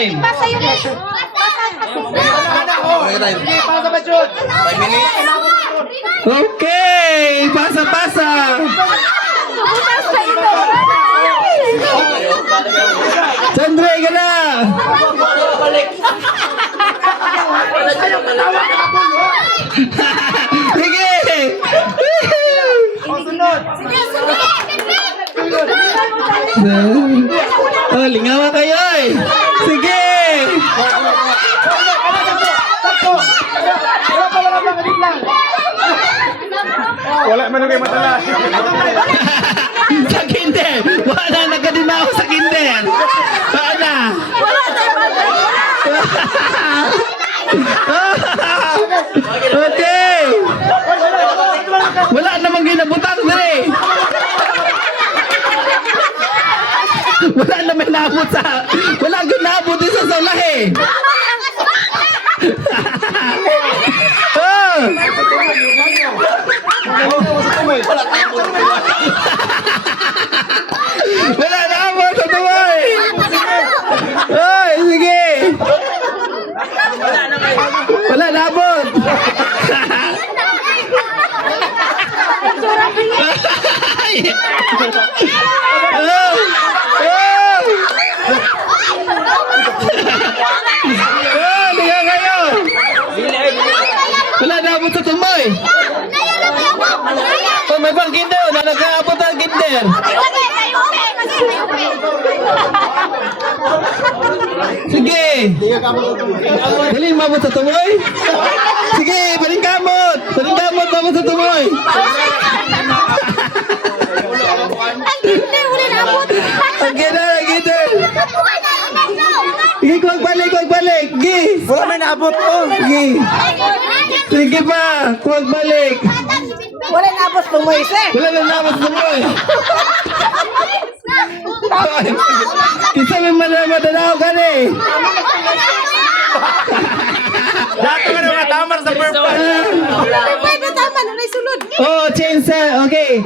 Pasa yun eh. Okay, pasa-pasa. Sandre ka na. Sige. Oh, lingawan kayo eh. Sige. Wala man kayo matala. Sa kinder. Wala, nagkadima ako sa kinder. Wala. Okay. Wala namang ginabutang dre. Wala naman nabot sa... Wala ginabot din sa solahe. Oh. Wala na ako sa tuloy. Ay, sige. Wala na abot. Oh. Oh. Oh, liga kayo. Wala na abot sa tumoy. Oh, may pang kinder. Wala nag-aabot ang kinder. Sige. Dali, mabot sa tumoy. Sige, balingkamot. Balingkamot, mabot sa tumoy. Okay na, kinder. Sige, kuwag balik. Sige. Wala may naabot ko. Sige. Sige pa, kuwag balik. Wala na abos tumoy, sir. Wala na naman sa tumoy. Kisa may madanaw ka na eh. Dato ka na matamar sa purple. Pwede tama na sulod. Oh, change sa, okay.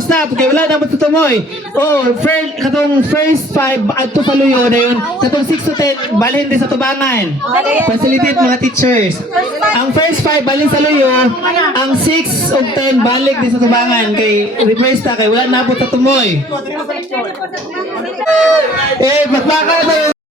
Stop. Okay, wala na sa tumoy. Oh, first 5 at to sa luyo na yun. Katong 6 to 10, balhin din sa tubangan. Facilitate mga teachers. Ang first 5, balhin sa luyo. Ang 6 o 10, balik din sa tubangan. Kay reverse ta, kay wala na sa tumoy. Eh, magbaka na